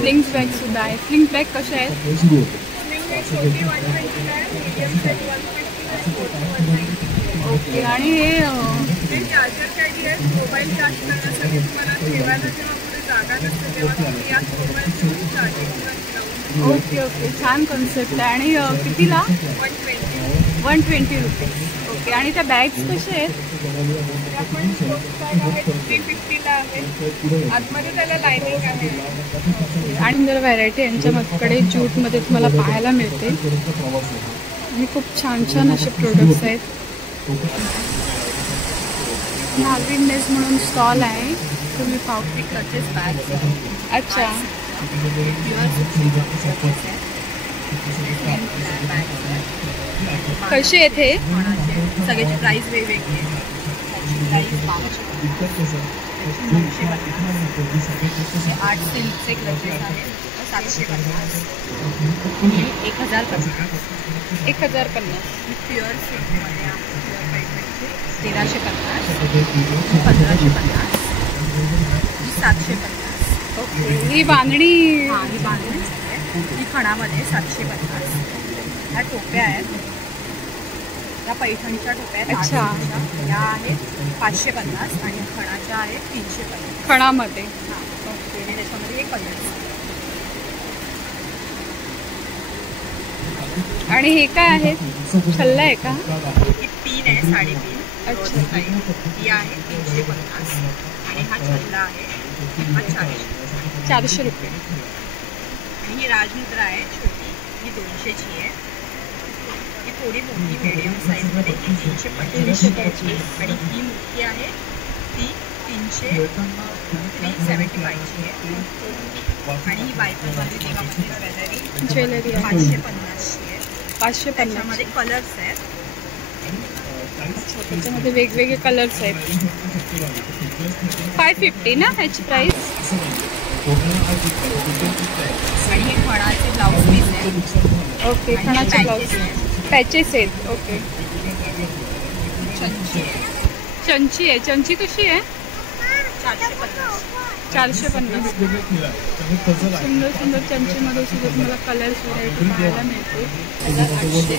स्लिंग्स बॅग सुद्धा आहे. स्लिंग बॅग कशा आहेत? स्लिंग बॅग छोटी 120 आहे, मीडियम साईज 150. ओके. आणि हे चार्जर कॅडी आहेत. मोबाईल चार्ज करण्यासाठी तुम्हाला ठेवायला जेव्हा पुढे जागा नसते तेव्हा तुम्ही या मोबाईल चार्जिंग. Okay okay. छान कॉन्सेप्ट आहे. आणि कितीला? 120 रुपीज. ओके. आणि त्या बॅग्स कशा आहेत? आपण बॅग आहेत 350ला आहे. आतमध्ये त्याला लायनिंग आहे. आणि सुंदर व्हरायटी यांच्याकडे ज्यूटमध्ये तुम्हाला पाहायला मिळते. आणि खूप छान छान असे प्रोडक्ट्स आहेत. नाविन्यस म्हणून स्टॉल आहे. तुम्ही पाहू शकता. अच्छा. कसे आहेत हे? सगळ्याची प्राईस वेगवेगळी आहे. प्राईस 8 सिल्कचे क्लचेस आहेत 750. 1050. 1050. प्युअर सिल्कमध्ये आहे. प्युअर पैठणीचे 1350. 1550. 750. ओके. ही बांधणी. हां, ही बांधणी आहे. ही खणामध्ये 750. ह्या टोप्या आहेत. या पैठणीच्या टोप्या आहेत. अच्छा. या आहेत 550 आणि खणाच्या आहेत 350. खणामध्ये. हां. ओके. आणि त्याच्यामध्ये हे कलर्स. आणि हे काय आहे? छल्ला आहे का? ही पिन आहे, साडी पिन. अच्छा. ही आहे 350. आणि हा छल्ला आहे हा 400 रुपये. आणि ही राजमुद्रा आहे छोटी. ही 200ची आहे. ही थोडी मोठी मीडियम साईजमध्ये ही 350ची. आणि ही मोठी आहे ती 375ची आहे. आणि ही बायकोवाली देवामध्ये ज्वेलरी आहे. 550ची आहे. 550. त्याच्यामध्ये कलर्स आहेत. त्याच्यामध्ये वेगवेगळे कलर्स आहेत. 550 ना ह्याची प्राइस? आणि हे खणाचे ब्लाऊज पीस आहे. ओके. खणाचे ब्लाऊज पॅचेस आहेत. ओके. चंची आहे. चंची आहे. चंची कशी आहे? 450. 450. सुंदर सुंदर चंचीमध्ये सुद्धा तुम्हाला कलर्स व्हरायटी पाहायला मिळते. 850.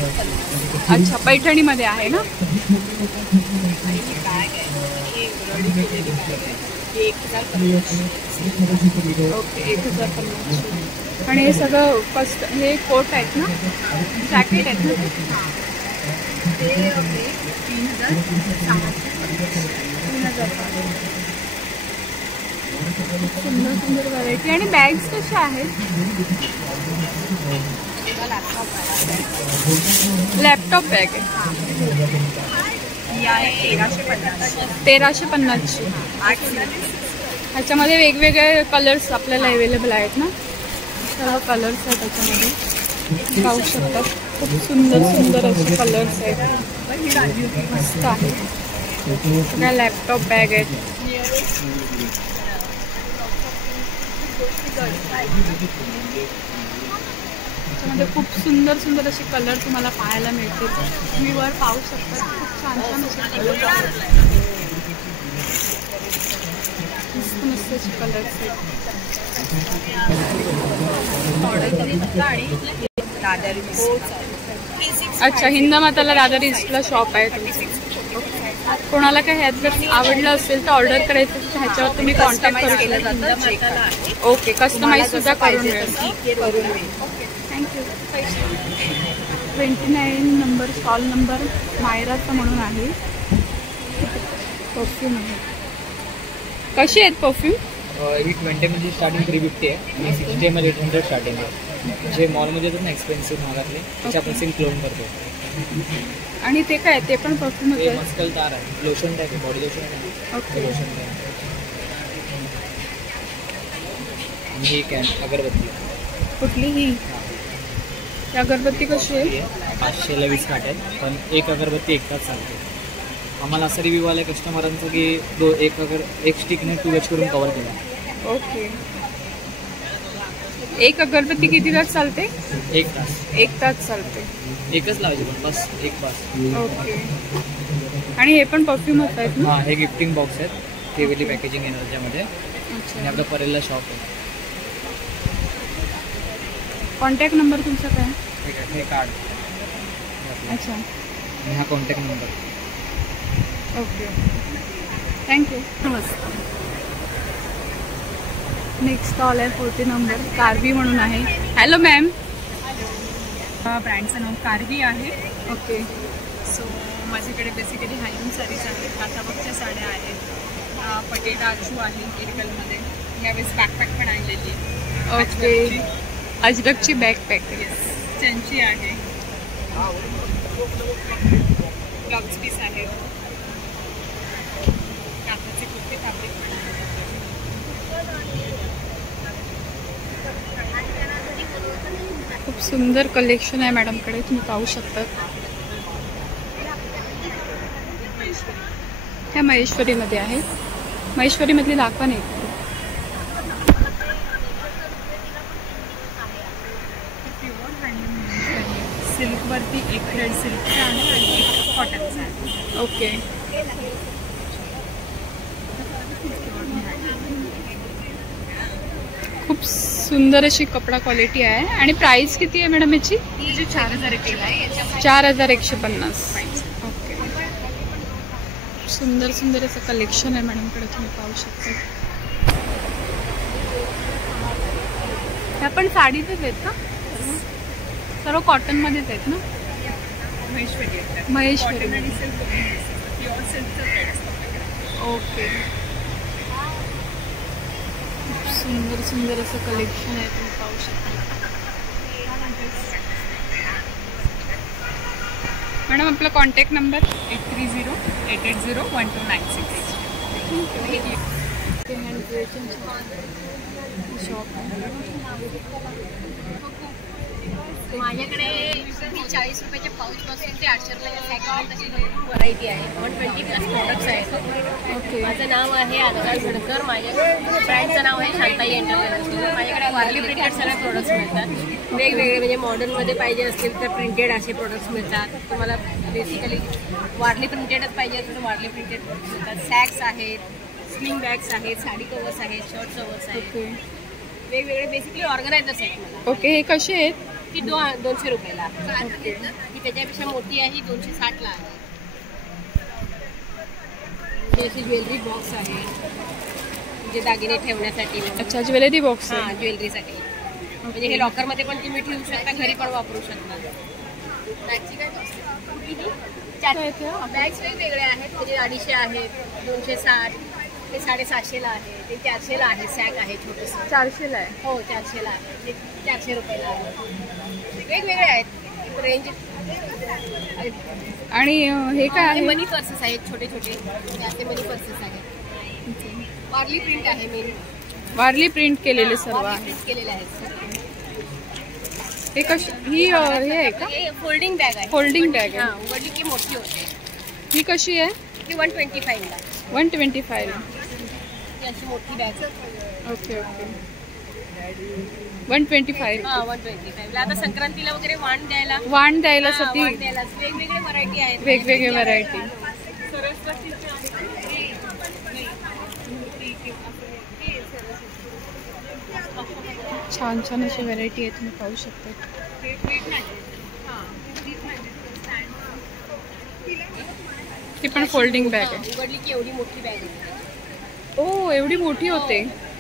अच्छा. पैठणीमध्ये आहे ना? आणि ही बॅग आहे. ही एम्ब्रॉयडरी केलेली बॅग आहे. ही 1050. ओके. 1050. आणि हे सगळं हे कोट आहेत ना? जॅकेट आहेत ना? ते 3650. 3000. सुंदर सुंदर व्हरायटी. आणि बॅग्स कशा आहेत? लॅपटॉप बॅग आहे. ही आहे 1350. 1350ची. 8 ह्याच्यामध्ये वेगवेगळे कलर्स आपल्याला अवेलेबल आहेत ना? सर्व कलर्स आहेत त्याच्यामध्ये. पाहू शकतात. खूप सुंदर सुंदर असे कलर्स आहेत. मस्त आहे. सगळ्या लॅपटॉप बॅग आहेत. त्याच्यामध्ये खूप सुंदर सुंदर असे कलर तुम्हाला पाहायला मिळतील. तुम्ही वर पाहू शकता. खूप छान छान असे कलर आहेत. मस्त मस्त असे कलर्स आहेत. दादर 360 अच्छा, हिंदमाताला दादर ईस्टला शॉप आहे तुमचं. कोणाला काय ह्यात जर आवडलं असेल तर ऑर्डर करायचं तर ह्याच्यावर तुम्ही कॉन्टॅक्ट करू शकता. ओके, कस्टमाइज सुद्धा करून मिळेल. थँक्यू. 29 नंबर स्टॉल नंबर मायराचा म्हणून आहे. परफ्यूम आहे. कशी आहेत परफ्यूम? ही 20मध्ये स्टार्टिंग 350 आहे आणि 60मध्ये 800 स्टार्टिंग आहे. जे मॉलमध्ये येतात ना एक्सपेन्सिव्ह महागातले त्याचे आपण सिंग क्लोन करतो. आणि ते काय ते पण परफ्यूम ते मस्कल तार आहे, लोशन टाईप आहे, बॉडी लोशन आहे. ओके. Lotion type. आणि ही कॅन अगरबत्ती कुठली ही अगरबत्ती कशी आहे? 500ला 20 काट आहेत, पण एक अगरबत्ती एक तास चालते. आम्हाला असं रिव्ह्यू आला कस्टमरांचं की एक स्टिकने 2H करून कवर केला. ओके. एक अगरबत्ती किती तास चालते? एक तास चालते. एकच लावायची पण बस एक बस. ओके. आणि हे पण परफ्यूमच आहेत ना? हां, हे गिफ्टिंग बॉक्स आहेत, केवली पॅकेजिंग आहे त्याच्यामध्ये. आणि आपलं परेलला शॉप आहे. कॉन्टॅक्ट नंबर तुमचा काय? ठीक आहे, हे कार्ड. अच्छा. आणि हा कॉन्टॅक्ट नंबर. Okay, thank you. नमस्कार. नेक्स्ट स्टॉल आहे 40 नंबर कारवी म्हणून आहे. Hello ma'am. ब्रँडचं नाव कारवी आहे. ओके. सो माझ्याकडे बेसिकली हायलूम साडीज आहेत, काठाबकच्या साड्या आहेत, पटेटा आचू आहे केरिकलमध्ये. यावेळेस बॅकपॅक पण आणलेली. ओके. अजरकची बॅकपॅक. येस. चंची आहे, ब्लाउज पीस आहे, काठाचे कुर्ते फॅब्रिक पण आहे. खूप सुंदर कलेक्शन आहे मॅडमकडे, तुम्ही पाहू शकता. ह्या महेश्वरीमध्ये आहे. महेश्वरीमधली दाखवा नाही. सिल्कवरती एक थ्रेड सिल्कचा आहे आणि एक कॉटनचा आहे. ओके. खूप सुंदर अशी कपडा क्वालिटी आहे. आणि प्राइस किती आहे मॅडम याची? 4150 आहे. 4150. ओके. सुंदर सुंदर असं कलेक्शन आहे मॅडमकडे, तुम्ही पाहू शकता. ह्या पण साडीचेच आहेत का? सर्व कॉटनमध्येच आहेत ना? महेश्वरी. ओके. सुंदर सुंदर असं कलेक्शन आहे, तुम्ही पाहू शकता. मॅडम आपला कॉन्टॅक्ट नंबर? 8308801296. शॉप माझ्याकडे 40 रुपयाच्या पाऊचपासून ते 800 रुपयाच्या सॅकपर्यंत अशी व्हरायटी आहे. 120+ प्रोडक्ट्स आहेत. ओके. माझं नाव आहे आनंद झडकर. माझ्या ब्रँडचं नाव आहे शांताई एंटरप्राइजेस. माझ्याकडे वारली प्रिंटेड सगळे प्रोडक्ट्स मिळतात. वेगवेगळे म्हणजे मॉडर्नमध्ये पाहिजे असतील तर प्रिंटेड असे प्रोडक्ट्स मिळतात. तुम्हाला बेसिकली वारली प्रिंटेडच पाहिजे असेल तर वारली प्रिंटेड प्रोडक्ट्स मिळतात. सॅक्स आहेत, स्लिंग बॅग्स आहेत, साडी कवर्स आहेत, शर्ट कवर्स आहेत. ओके. वेगवेगळे बेसिकली ऑर्गनायझर्स आहेत मला. ओके. हे कसे आहेत? ती 200 रुपयाला. ती त्याच्यापेक्षा मोठी आहे, 260ला आहे. अशी ज्वेलरी बॉक्स आहे, म्हणजे दागिने ठेवण्यासाठी. अच्छा, ज्वेलरी बॉक्स. हां, ज्वेलरीसाठी. म्हणजे हे लॉकरमध्ये पण तुम्ही ठेवू शकता, घरी पण वापरू शकता. बॅग्स वेगवेगळे आहेत, म्हणजे 250 आहेत, 260, ते 750ला आहे, ते 400ला आहे. सॅक आहे छोटंसं. 400ला आहे? हो, 400ला आहे. ते 400 रुपयाला आहे. वेगवेगळे आहेत रेंज. आणि हे काय आहे? मनी पर्सेस आहेत, छोटे छोटे असे मनी पर्सेस आहेत. वारली प्रिंट आहे. मेन वारली प्रिंट केलेले सर्व आहे. प्रिंट केलेले आहेत. हे कशी? ही हे आहे का? हे फोल्डिंग बॅग आहे. फोल्डिंग बॅग आहे. हां, उघडली की मोठी होते. ही कशी आहे? ही 125ला. 125ला. ही अशी मोठी बॅग. Okay okay. 125. हां, 125ला. आता संक्रांतीला वगैरे वाण द्यायला साठी वेगवेगळे व्हरायटी आहेत. वेगवेगळे व्हरायटी. छान छान अशी व्हरायटी आहे, तुम्ही पाहू शकता. ती पण फोल्डिंग बॅग आहे. उघडली की एवढी मोठी बॅग आहे. ओ एवढी मोठी होते.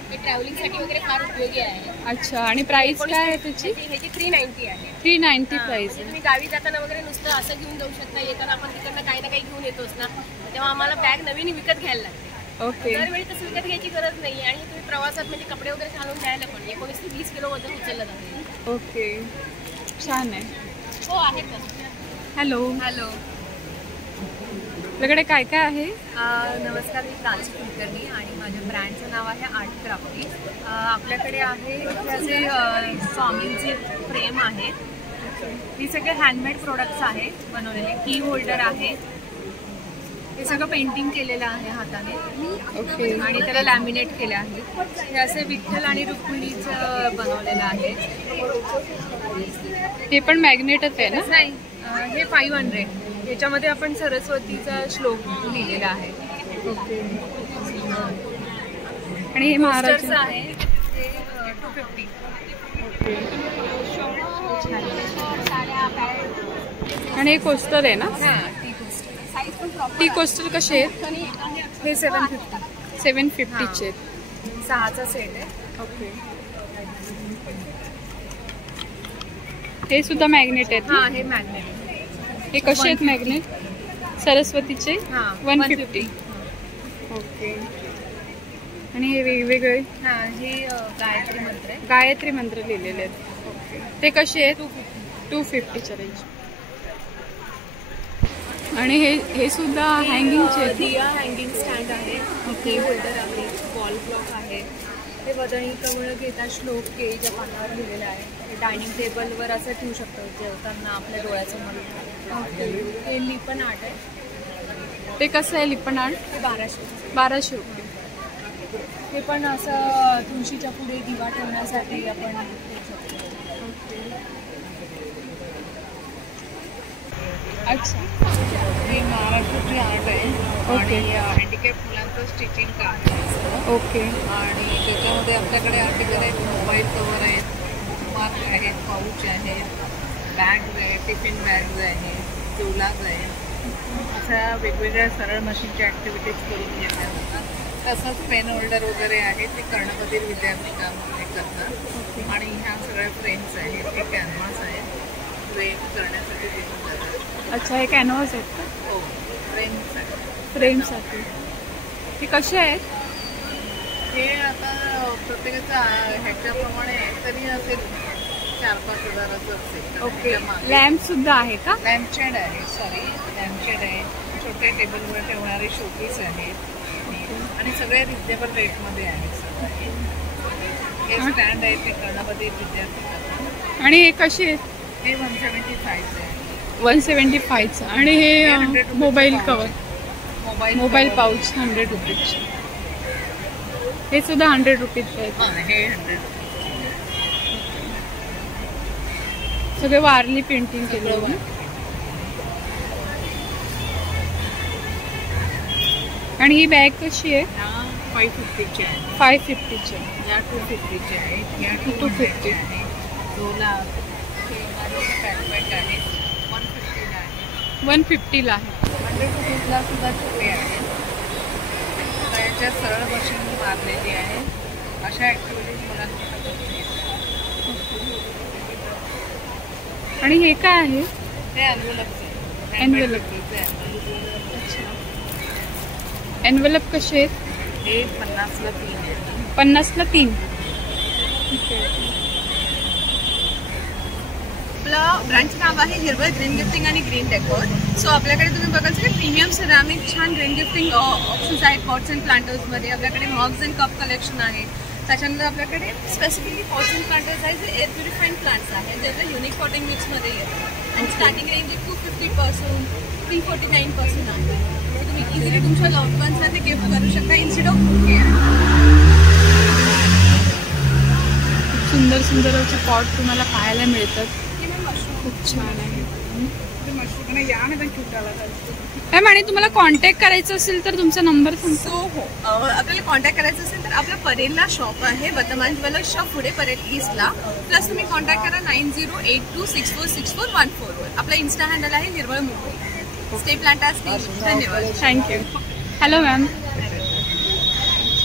हे ट्रॅव्हलिंगसाठी वगैरे फार उपयोगी आहे. अच्छा, आणि प्राइस काय आहे त्याची? ह्याची 390 आहे. 390 प्राइस आहे. तुम्ही गावी जाताना वगैरे नुसतं असं घेऊन जाऊ शकता. येताना आपण तिकडनं काही ना काही घेऊन येतोच ना, तेव्हा आम्हाला बॅग नवीन विकत घ्यायला लागते. ओके. दरवेळी तसं विकत घ्यायची गरज नाही. आणि तुम्ही प्रवासात म्हणजे कपडे वगैरे घालून द्यायला पण 19 ते 20 किलो वजन उचललं जाते. ओके, छान आहे. हो आहेत ना. हॅलो. हॅलो, आपल्याकडे काय काय आहे? नमस्कार, मी प्राची कुलकर्णी आणि माझ्या ब्रँडचं नाव आहे आर्ट क्राफ्टी. आपल्याकडे आहे असे स्वामींची फ्रेम आहे. ही सगळे हँडमेड प्रोडक्ट्स आहे बनवलेले. की होल्डर आहे, हे सगळं पेंटिंग केलेलं आहे हाताने. ओके. आणि त्याला लॅमिनेट केलं आहे. हे असे विठ्ठल आणि रुक्मिणीचं बनवलेलं आहे. हे पण मॅग्नेटच आहे ना? नाही, हे 500. याच्यामध्ये आपण सरस्वतीचा श्लोक लिहिलेला आहे. ओके. आणि हे महाराज पोस्टर्स आहे ते 250. ओके. आणि हे कोस्टर आहे ना? टी कोस्टर कसे आहेत? हे 750. 750 आहेत. 6चा सेट आहे. ओके. हे सुद्धा मॅग्नेट आहेत ना? हा, हे मॅग्नेट. हे कसे आहेत मॅग्नेट? सरस्वतीचे हा, 150. ओके. आणि हे वेगवेगळे हा, हे गायत्री मंत्र आहे. गायत्री मंत्र लिहिलेले आहेत. ओके. ते कसे आहेत? 250च्या रेंज. आणि हे सुद्धा हँगिंगचे आहेत. दिया हँगिंग स्टँड आहे. की होल्डर आहे. वॉल क्लॉक आहे. हे वदनी कमळ घेता श्लोक केळीच्या पानावर लिहिलेलं आहे. हे डायनिंग टेबलवर असं ठेवू शकतो जेवताना आपल्या डोळ्यासमोर. हे लिपण आर्ट आहे. ते कसं आहे लिपण आर्ट? हे 1200. 1200 रुपये. हे पण असं तुळशीच्या पुढे दिवा ठेवण्यासाठी आपण ठेवू शकतो. अच्छा. हे महाराष्ट्राची आर्ट आहे. ओके. आणि हँडिकॅप मुलांचं स्टिचिंग काम आहे. ओके. आणि त्याच्यामध्ये आपल्याकडे आर्टिकल आहेत. मोबाईल कवर आहेत, मार्क आहेत, पाऊच आहेत, बॅग्स आहेत, टिफिन बॅग्स आहेत, झोलाज आहेत. अशा वेगवेगळ्या सरळ मशीनच्या ॲक्टिव्हिटीज करून घेतल्या जातात. तसंच पेन होल्डर वगैरे आहे ते कर्णबधीर विद्यार्थी काम हे करतात. आणि ह्या सगळ्या फ्रेम्स आहेत. हे कॅनव्हास आहेत, फ्रेम करण्यासाठी दिसून जातात. अच्छा, हे कॅनव्हास आहेत का? हो, फ्रेम्स आहेत. फ्रेमसाठी. हे कसे आहेत? हे आता प्रत्येकाचा ह्याच्याप्रमाणे तरी असेल 4-5 हजाराचं असेल. ओके. लॅम्प सुद्धा आहे का? लॅम्पशेड आहे. लॅम्पशेड आहे. छोटे टेबलवर ठेवणारे शोपीस आहेत. आणि सगळे रिजनेबल रेटमध्ये आहेत. हे स्टँड आहे ते कर्णबधीर विद्यार्थी करतात. आणि हे कसे आहेत? हे 175 आहे. 175चं. आणि हे mobile cover, mobile cover. Pouch 100 रुपीजचे. हे सुद्धा 100 रुपीजचे आहेत. हां, हे 100. सगळे वारली पेंटिंग केलेलं आहे. आणि ही बॅग कशी आहे? 550ची आहे. 550ची. या 250ची आहेत. या 250 आहे. झोला बॅकपॅक आहे 150ला आहे. 150ला आहे. 100 रुपीजला सुद्धा छोटे आहेत. त्याच्यात सरळ मशीन मारलेली आहे. अशा ॲक्टिव्हिटीज मुलांकडे करून घेतात. आणि हे काय आहे? हे एन्व्हलप्स आहे. एन्व्हलप. एन्व्हलप कसे आहेत? हे 50ला 3 आहेत. 50ला 3. आपलं ब्रँडचं नाव आहे हिरवळ ग्रीन गिफ्टिंग आणि ग्रीन डेकोर. सो आपल्याकडे तुम्ही बघाल की प्रीमियम सिरामिक छान ग्रीन गिफ्टिंग ऑप्शन्स आहेत. पॉट्स अँड प्लांटर्समध्ये आपल्याकडे मग्स अँड कप कलेक्शन आहे. त्याच्यानंतर आपल्याकडे स्पेसिफिकली पॉट्स अँड प्लांटर्स आहेत जे एअर प्युरिफाईंग प्लांट्स आहेत, जे आपल्या युनिक पॉटिंग मिक्समध्ये येतात. आणि स्टार्टिंग रेंज 250पासून 349 आहे. तर तुम्ही इझिली तुमच्या लव्ह वन्सला ते गिफ्ट करू शकता इन्स्टेड ऑफ बुके. सुंदर सुंदर असे पॉट तुम्हाला पाहायला मिळतात. खूप छान आहे. मॅम, आणि तुम्हाला कॉन्टॅक्ट करायचं असेल तर तुमचा नंबर सांगतो. हो, आपल्याला कॉन्टॅक्ट करायचं असेल तर आपलं परेलला शॉप आहे, वर्तमान ज्वेलर्स शॉप पुढे परेल ईस्टला. प्लस तुम्ही कॉन्टॅक्ट करा 9082646414 वर. आपला इन्स्टा हँडल आहे हिरवळ मुंबई. स्टे प्लांटास धन्यवाद. थँक्यू. Hello ma'am.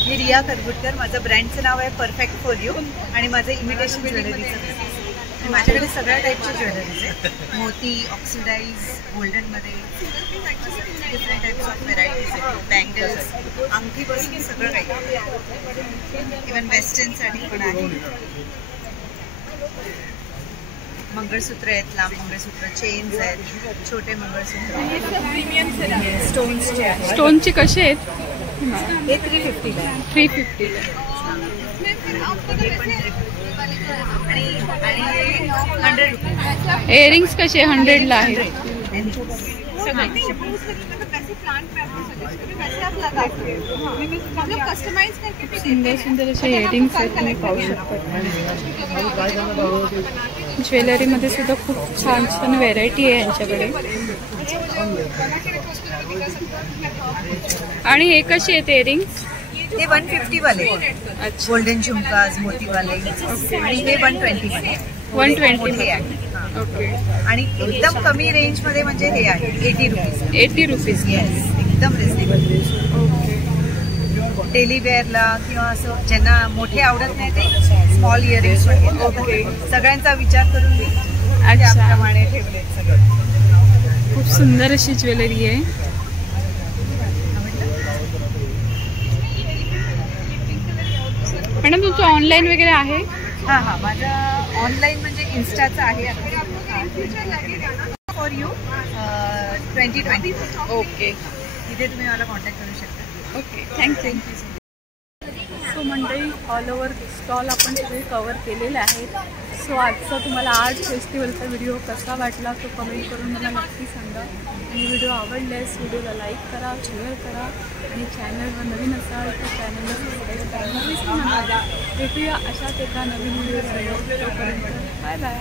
मी रिया करगुटकर. माझं ब्रँडचं नाव आहे परफेक्ट फॉर यू आणि माझं इमिटेशन ज्वेलरीचं. माझ्याकडे सगळ्या टाईपच्या ज्वेलरीज आहेत. मोती, ऑक्सिडाईज, गोल्डनमध्ये डिफरंट टाईप्स ऑफ व्हेरायटीज आहेत. बँगल्स, अंगठीपासून सगळं काही, इवन वेस्टर्नसाठी पण आहे. मंगळसूत्र आहेत, लांब मंगळसूत्र, चेन्स आहेत, छोटे मंगळसूत्र, स्टोन्सचे आहेत. स्टोनचे कसे आहेत? हे 350ला. 350ला. आणि 100 रुपये. इयरिंग्स कसे 100ला आहेत? सुंदर सुंदर असे इयरिंग्स आहेत, तुम्ही पाहू शकता. ज्वेलरीमध्ये सुद्धा खूप छान छान व्हेरायटी आहे यांच्याकडे. आणि हे कसे आहेत इयरिंग्स? हे 150 वाले. अच्छा. गोल्डन झुमकाज, मोतीवाले. आणि हे 120 वाले. 120 हे आहे. ओके. आणि एकदम कमी रेंज मध्ये म्हणजे हे आहे 80 रुपीज. 80 रुपीज. येस, एकदम रिजनेबल. डेली वेअरला किंवा असं ज्यांना मोठे आवडत नाही ते स्मॉल इयरिंग्स ओके. सगळ्यांचा विचार करून मी त्याप्रमाणे ठेवले सगळं. खूप सुंदर अशी ज्वेलरी आहे. मॅडम तुमचं ऑनलाईन वगैरे आहे? हां, माझं ऑनलाईन म्हणजे इन्स्टाचं आहे फॉर यू 2020. ओके. इथे तुम्ही मला कॉन्टॅक्ट करू शकता. Okay, thank you. सो मंडळी, ऑल ओव्हर स्टॉल आपण सगळे कवर केलेले आहेत. सो आजचा तुम्हाला आर्ट फेस्टिवलचा व्हिडिओ कसा वाटला तो कमेंट करून मला नक्की सांगा. आणि व्हिडिओ आवडल्यास व्हिडिओला लाईक करा, शेअर करा आणि चॅनलवर नवीन असाल तर चॅनलला सबस्क्राईब करायला विसरू नका. भेटूया अशाच एका नवीन व्हिडिओ. तोपर्यंत बाय बाय.